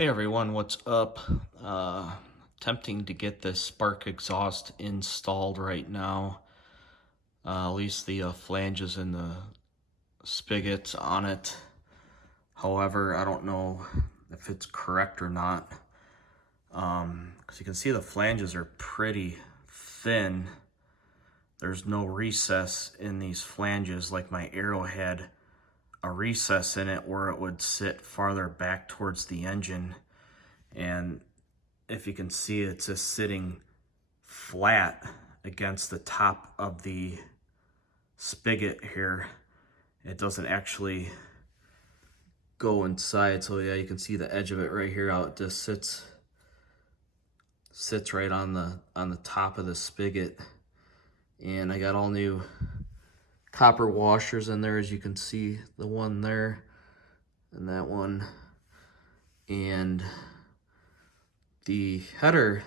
Hey everyone, what's up? Attempting to get this spark exhaust installed right now. At least the flanges and the spigots on it. However, I don't know if it's correct or not. Because you can see the flanges are pretty thin. There's no recess in these flanges like my Arrow had a recess in it where it would sit farther back towards the engine. And if you can see, it's just sitting flat against the top of the spigot here. It doesn't actually go inside. So yeah, you can see the edge of it right here, how it just sits right on the top of the spigot. And I got all new copper washers in there, as you can see, the one there and that one. And the header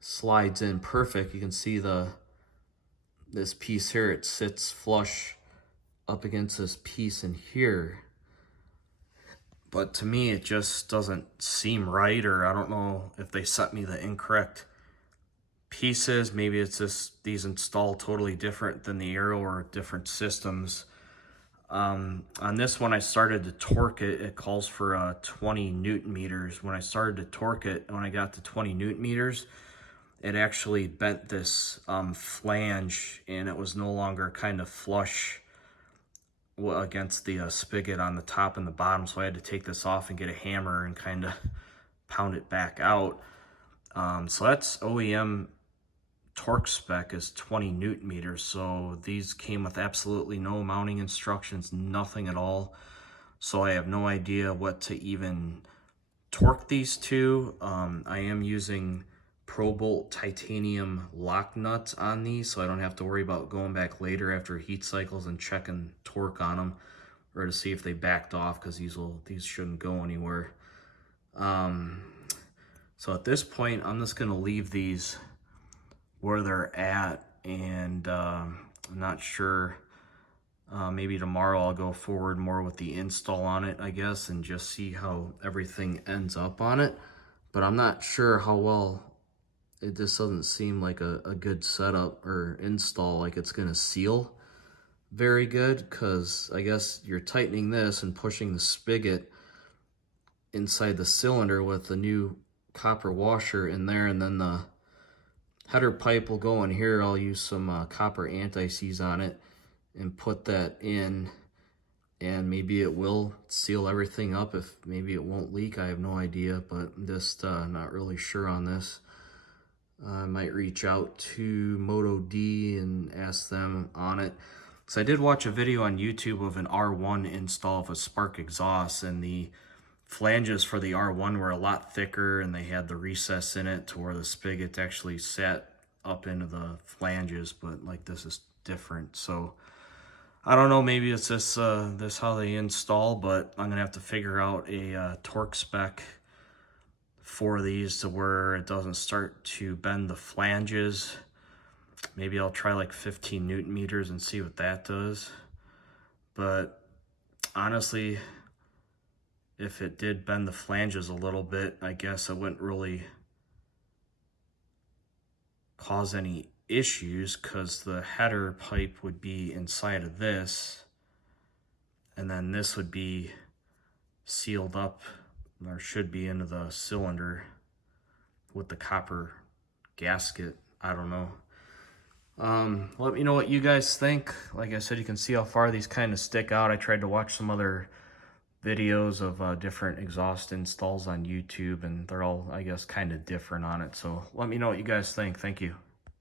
slides in perfect. You can see this piece here, it sits flush up against this piece in here. But to me, it just doesn't seem right, or I don't know if they sent me the incorrect pieces. Maybe it's just these install totally different than the Arrow or different systems. On this one, I started to torque it. It calls for 20 Newton meters. When I started to torque it, when I got to 20 Newton meters, it actually bent this flange, and it was no longer kind of flush against the spigot on the top and the bottom. So I had to take this off and get a hammer and kind of pound it back out. So that's OEM torque spec is 20 Newton meters. So these came with absolutely no mounting instructions, nothing at all. So I have no idea what to even torque these to. I am using Pro Bolt titanium lock nuts on these, so I don't have to worry about going back later after heat cycles and checking torque on them, or to see if they backed off, because these shouldn't go anywhere. So at this point, I'm just gonna leave these where they're at, and I'm not sure. Maybe tomorrow I'll go forward more with the install on it, I guess, and just see how everything ends up on it. But I'm not sure how well. It just doesn't seem like a good setup or install, like it's gonna seal very good, because I guess you're tightening this and pushing the spigot inside the cylinder with the new copper washer in there, and then the header pipe will go in here. I'll use some copper anti-seize on it and put that in, and maybe it will seal everything up. If maybe it won't leak, I have no idea, but I'm just not really sure on this. I might reach out to Moto D and ask them on it. So I did watch a video on YouTube of an R1 install of a spark exhaust, and the flanges for the R1 were a lot thicker, and they had the recess in it to where the spigot actually sat up into the flanges, but like this is different. So I don't know, maybe it's this how they install, but I'm gonna have to figure out a torque spec for these to where it doesn't start to bend the flanges. Maybe I'll try like 15 Newton meters and see what that does. But honestly, if it did bend the flanges a little bit, I guess it wouldn't really cause any issues, because the header pipe would be inside of this, and then this would be sealed up, or should be, into the cylinder with the copper gasket. I don't know. Let me know what you guys think. Like I said, you can see how far these kind of stick out. I tried to watch some other videos of different exhaust installs on YouTube, and they're all, I guess, kind of different on it. So let me know what you guys think. Thank you.